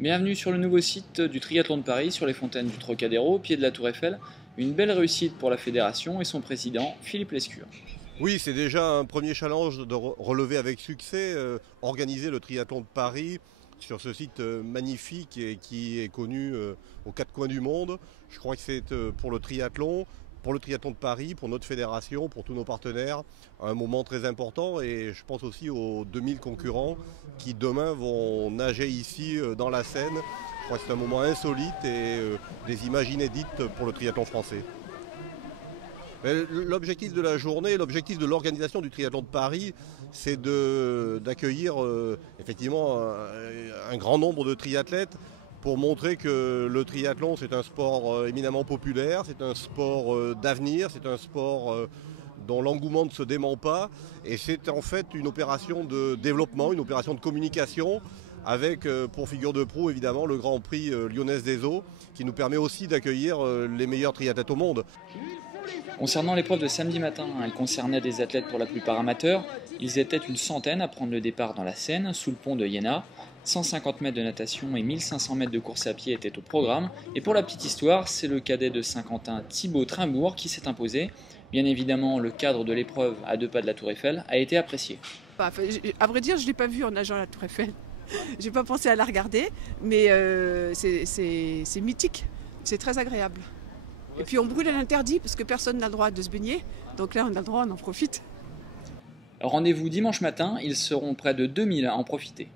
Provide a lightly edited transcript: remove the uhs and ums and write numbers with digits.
Bienvenue sur le nouveau site du Triathlon de Paris, sur les fontaines du Trocadéro, au pied de la Tour Eiffel. Une belle réussite pour la fédération et son président, Philippe Lescure. Oui, c'est déjà un premier challenge de relever avec succès, organiser le triathlon de Paris sur ce site magnifique et qui est connu aux quatre coins du monde. Je crois que c'est pour le triathlon de Paris, pour notre fédération, pour tous nos partenaires, un moment très important, et je pense aussi aux 2000 concurrents qui demain vont nager ici dans la Seine. Je crois que c'est un moment insolite et des images inédites pour le triathlon français. L'objectif de la journée, l'objectif de l'organisation du triathlon de Paris, c'est d'accueillir effectivement un grand nombre de triathlètes pour montrer que le triathlon, c'est un sport éminemment populaire, c'est un sport d'avenir, c'est un sport dont l'engouement ne se dément pas, et c'est en fait une opération de développement, une opération de communication, avec pour figure de proue évidemment le Grand Prix Lyonnaise des Eaux, qui nous permet aussi d'accueillir les meilleurs triathlètes au monde. Concernant l'épreuve de samedi matin, elle concernait des athlètes pour la plupart amateurs. Ils étaient une centaine à prendre le départ dans la Seine, sous le pont de Iéna. 150 mètres de natation et 1500 mètres de course à pied étaient au programme. Et pour la petite histoire, c'est le cadet de Saint-Quentin, Thibaut Trimbourg, qui s'est imposé. Bien évidemment, le cadre de l'épreuve, à 2 pas de la Tour Eiffel, a été apprécié. À vrai dire, je ne l'ai pas vue en nageant à la Tour Eiffel. J'ai pas pensé à la regarder, mais c'est mythique, c'est très agréable. Et puis on brûle à l'interdit parce que personne n'a le droit de se baigner, donc là on a le droit, on en profite. Rendez-vous dimanche matin, ils seront près de 2000 à en profiter.